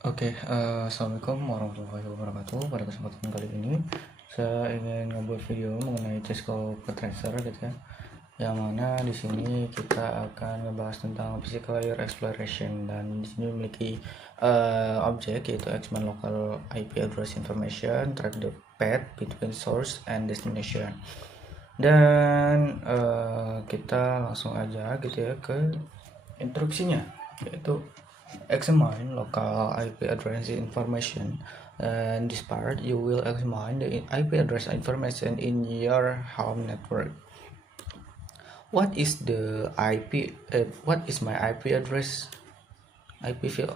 Assalamualaikum warahmatullahi wabarakatuh. Pada kesempatan kali ini, saya ingin ngebuat video mengenai Cisco Tracer gitu ya. Yang mana di sini kita akan ngebahas tentang physical layer exploration, dan di sini memiliki objek yaitu Xman local IP address information track the path between source and destination. Dan kita langsung aja gitu ya ke instruksinya, yaitu examine local IP address information. And this part you will examine the IP address information in your home network. What is the IP? What is my IP address? IPv4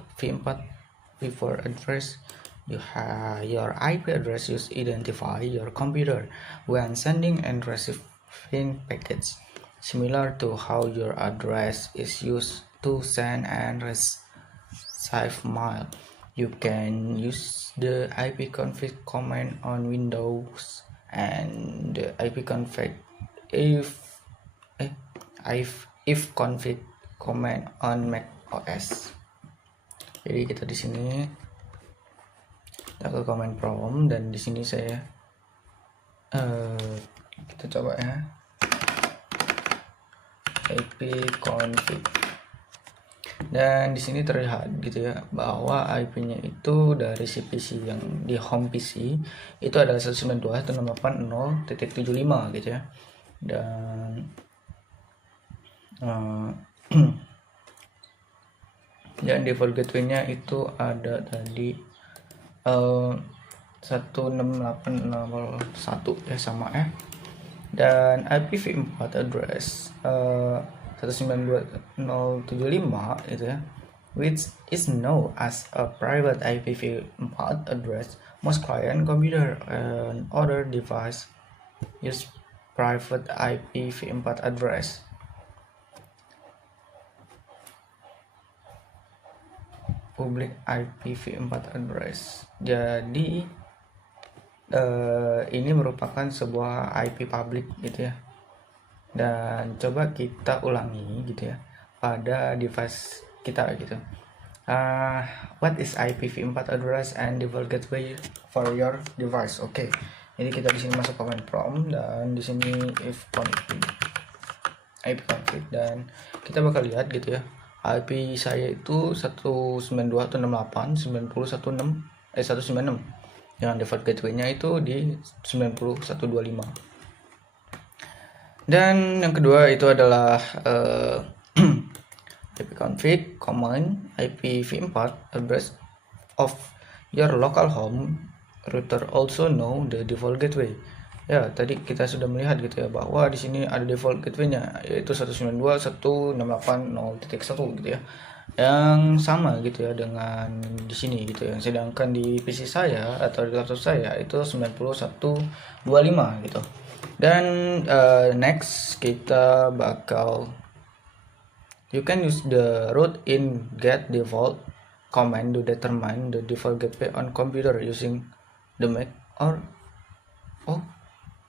v4 address. Your IP address is identify your computer when sending and receiving packets, similar to how your address is used to send and receive mail. You can use the ipconfig command on Windows and the ipconfig if config command on Mac OS. Jadi kita di sini kita ke command prompt, dan di sini saya kita coba ya ipconfig, dan di sini terlihat gitu ya bahwa IP-nya itu dari si PC yang di home PC itu adalah 192.168.0.75 gitu ya. Dan dan default gateway-nya itu ada tadi 168.0.1 ya, sama ya. Dan IPv4 address 192.0.75 itu ya, which is known as a private IPv4 address. Most client computer and other device use private IPv4 address. Public IPv4 address. Jadi ini merupakan sebuah IP public gitu ya. Dan coba kita ulangi gitu ya pada device kita gitu. What is IPv4 address and default gateway for your device? Oke. Jadi kita di sini masuk command prompt, dan di sini if config ipconfig, dan kita bakal lihat gitu ya. IP saya itu 192.168.196 dengan default gateway-nya itu di 91.25. Dan yang kedua itu adalah ipconfig command IPv4 address of your local home router, also know the default gateway. Ya, tadi kita sudah melihat gitu ya bahwa di sini ada default gateway-nya yaitu 192.168.0.1 gitu ya. Yang sama gitu ya dengan di sini gitu ya. Sedangkan di PC saya atau di laptop saya itu 91.25 gitu. Dan next kita bakal you can use the root in get default command to determine the default gateway on computer using the Mac or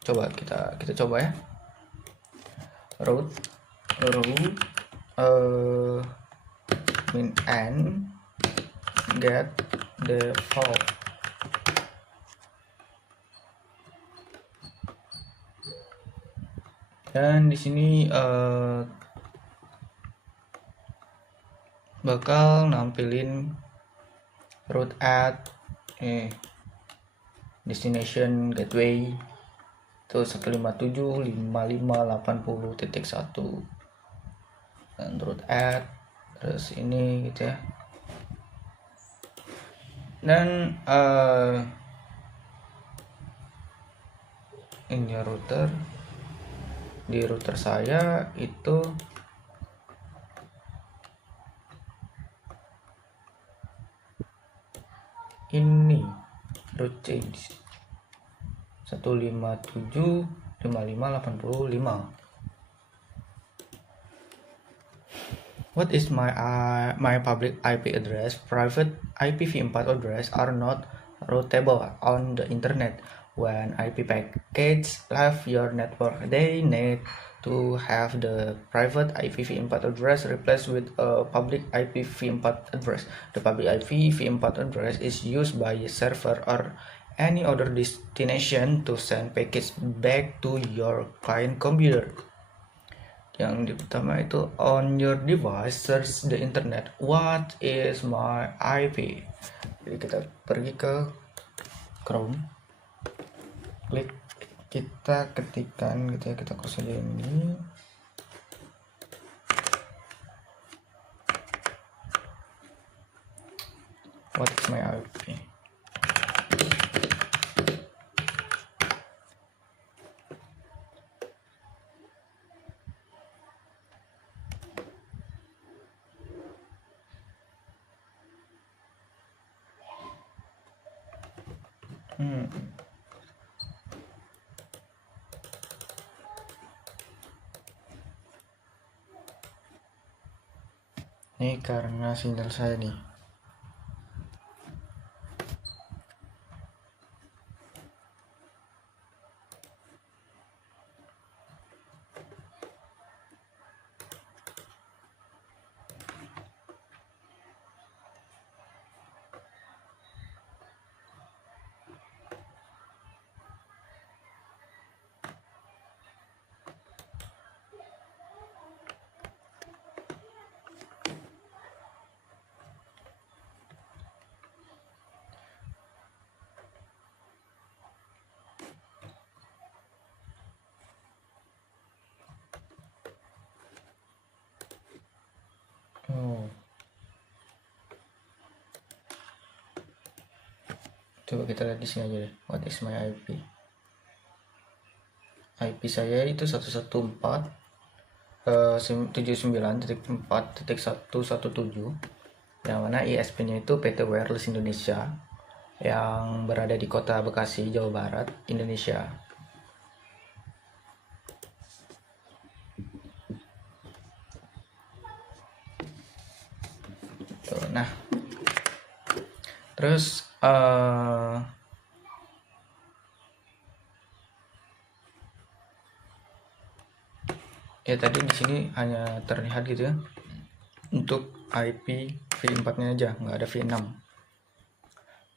coba kita coba ya. Root and get default. Dan di sini bakal nampilin root at destination gateway itu 157.55.80.1 dan root at terus ini gitu ya. Dan ini router, di router saya itu ini root change 157.55.85. What is my public IP address? Private IPv4 address are not routable on the internet. When IP packets leave your network, they need to have the private IPv4 address replaced with a public IPv4 address. The public IPv4 address is used by a server or any other destination to send packets back to your client computer. Yang pertama itu, on your device search the internet, what is my IP. Jadi kita pergi ke Chrome, klik, kita ketikkan gitu ya, kita close aja ini. What is my IP. Ini karena sinyal saya nih. Coba kita lihat di sini aja deh. What is my IP? IP saya itu 114.79.4.117, yang mana ISP-nya itu PT Wireless Indonesia yang berada di Kota Bekasi, Jawa Barat, Indonesia. Tuh, nah, terus ya tadi di sini hanya terlihat gitu ya untuk IP v4-nya aja, nggak ada v6.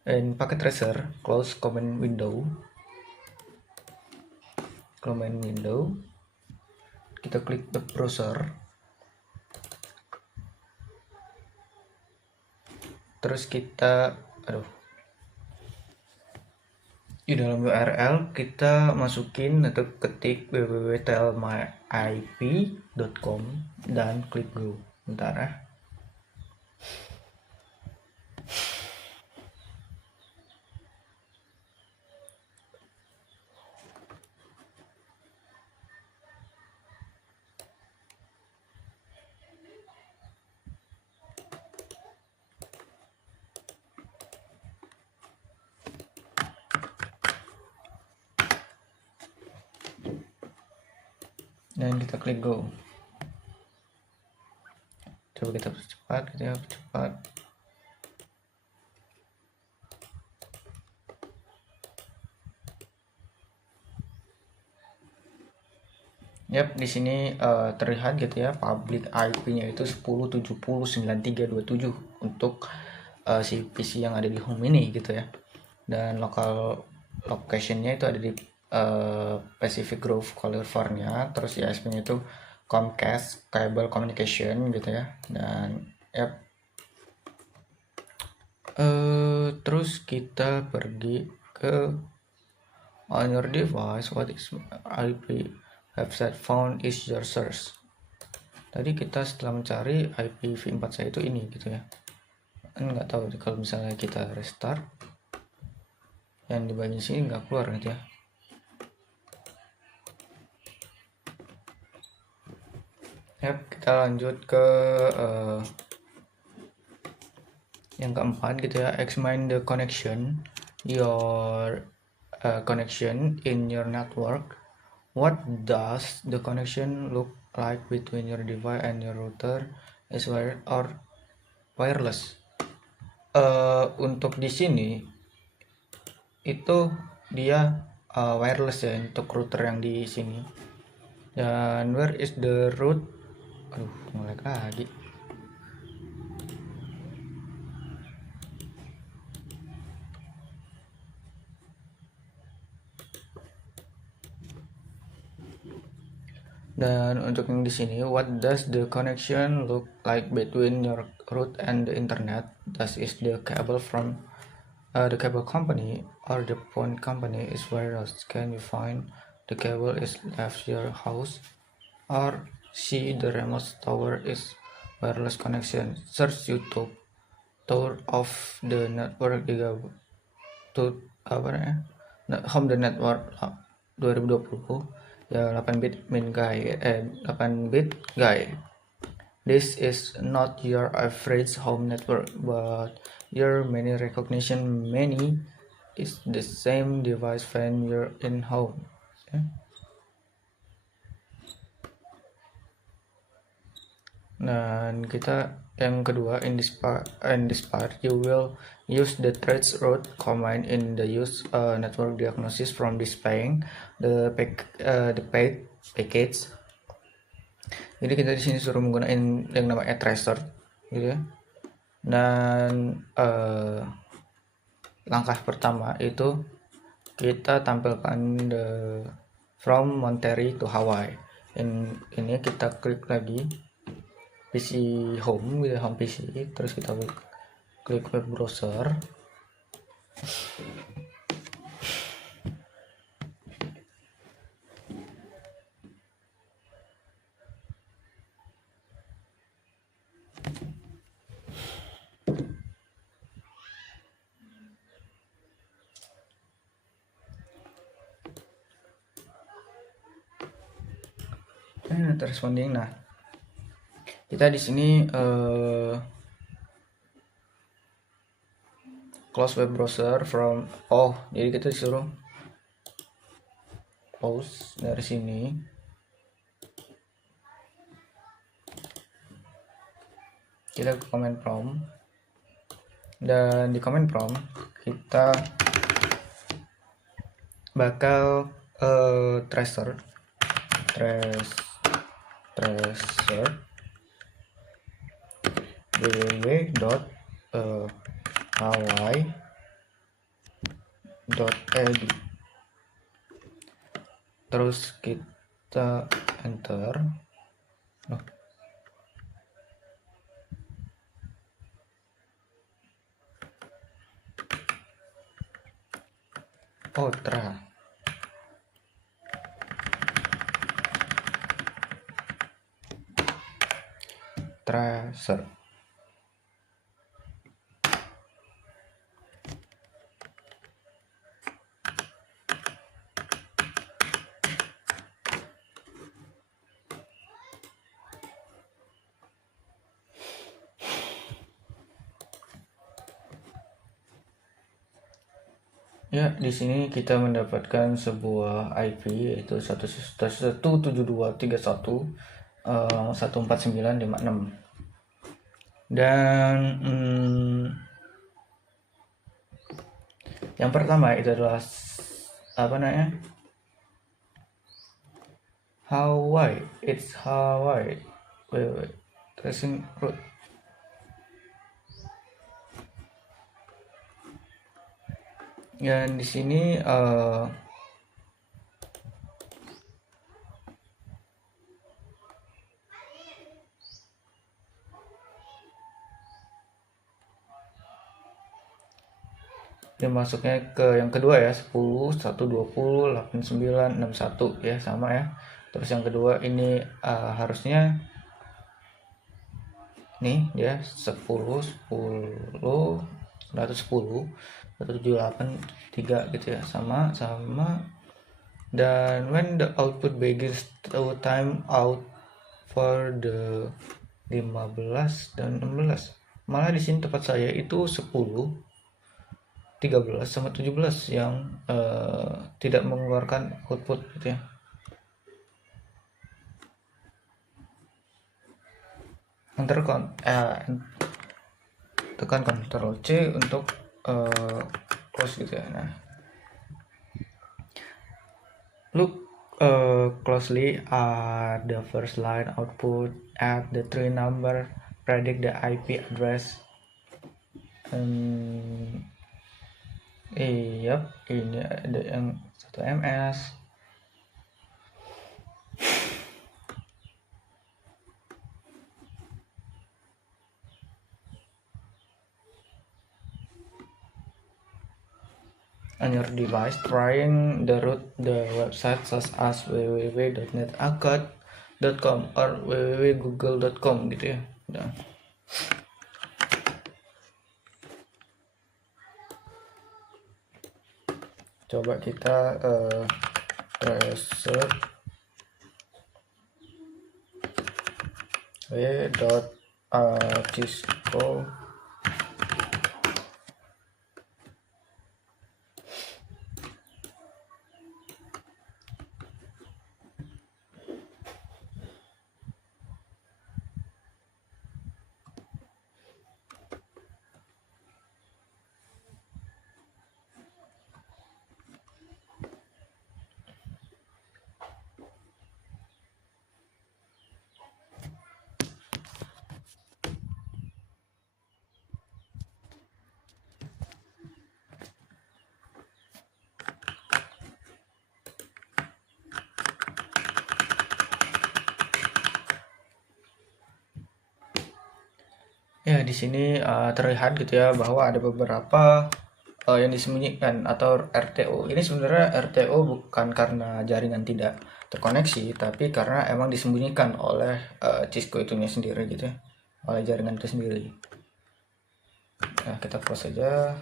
Dan packet tracer, close command window, kita klik the browser, terus kita di dalam URL kita masukin atau ketik www.telmyip.com dan klik go. Bentar ya. Dan kita klik go. Coba kita percepat gitu ya, percepat. Yap, di sini terlihat gitu ya, public IP-nya itu 10.70.93.27 untuk si PC yang ada di home ini gitu ya. Dan local location-nya itu ada di Pacific Grove, California. Terus ISP-nya itu Comcast Cable Communication gitu ya. Dan yep. Terus kita pergi ke on your device, what is IP website found is your source. Tadi kita setelah mencari IPv4 saya itu ini gitu ya. Nggak tahu kalau misalnya kita restart, yang di bagian sini nggak keluar gitu ya. Yap, kita lanjut ke yang keempat gitu ya, examine the connection in your network. What does the connection look like between your device and your router? Is wired or wireless? Untuk di sini itu dia wireless ya untuk router yang di sini. Dan where is the root? Aduh, mulai lagi. Dan untuk yang di sini, what does the connection look like between your root and the internet? Does is the cable from the cable company or the phone company is wireless? Can you find the cable is left your house or see the remote tower is wireless connection? Search YouTube tour of the network to apa namanya? Home the network 2020 ya 8 bit main guy 8 bit guy. This is not your average home network, but your many recognition many is the same device when you're in home. Okay. Dan kita yang kedua, in this part you will use the trace route command in the use network diagnosis from displaying the package. Jadi kita di sini suruh menggunakan yang namanya tracer, gitu ya. Dan langkah pertama itu kita tampilkan the from Monterey to Hawaii. Ini kita klik lagi PC home gitu, home PC, terus kita klik web browser. Responding. Nah, kita di sini close web browser from jadi kita disuruh close dari sini. Kita ke command prompt, dan di command prompt kita bakal tracer www.hawaii.edu, terus kita enter. Tracer. Ya, di sini kita mendapatkan sebuah IP yaitu 172.31.149.56. Dan yang pertama itu adalah apa namanya? Hawaii. It's Hawaii. Wait. Tracing route. Dan di sini dia masuknya ke yang kedua ya, 10 120 89 61 ya, sama ya. Terus yang kedua ini harusnya nih ya 10 110 178 3 gitu ya, sama. Dan when the output begins to time out for the 15 dan 16, malah di sini tempat saya itu 10 13 sama 17 yang tidak mengeluarkan output gitu ya. Tekan Ctrl C untuk close gitu ya. Nah, look closely at the first line output at the tree number, predict the IP address. Iya, ini ada yang 1 ms. On your device, trying the root the website such as www.netacad.com or www.google.com gitu ya. Nah. Coba kita tracer w.cisco ya. Di sini terlihat gitu ya bahwa ada beberapa yang disembunyikan atau RTO. Ini sebenarnya RTO bukan karena jaringan tidak terkoneksi, tapi karena emang disembunyikan oleh Cisco itunya sendiri gitu ya, oleh jaringan itu sendiri. Nah, kita close saja.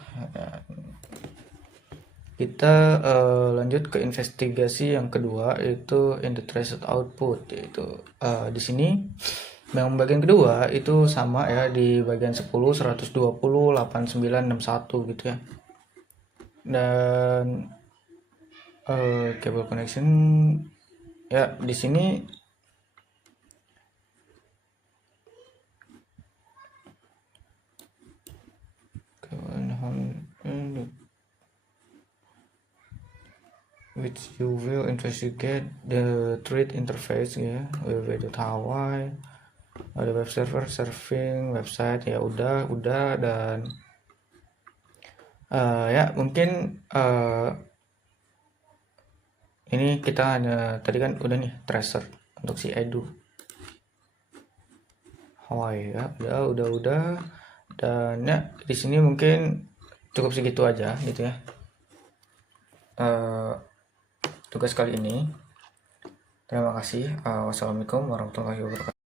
Kita lanjut ke investigasi yang kedua, yaitu in the traced output. Yaitu di sini yang bagian kedua itu sama ya, di bagian 10 120 8961 gitu ya. Dan cable connection ya di sini which you will investigate the thread interface ya, www.hawaii, ada web server serving website ya, udah dan ya mungkin ini kita hanya tadi kan udah nih tracer untuk si edu Hawaii ya, udah dan ya di sini mungkin cukup segitu aja gitu ya tugas kali ini. Terima kasih. Wassalamualaikum warahmatullahi wabarakatuh.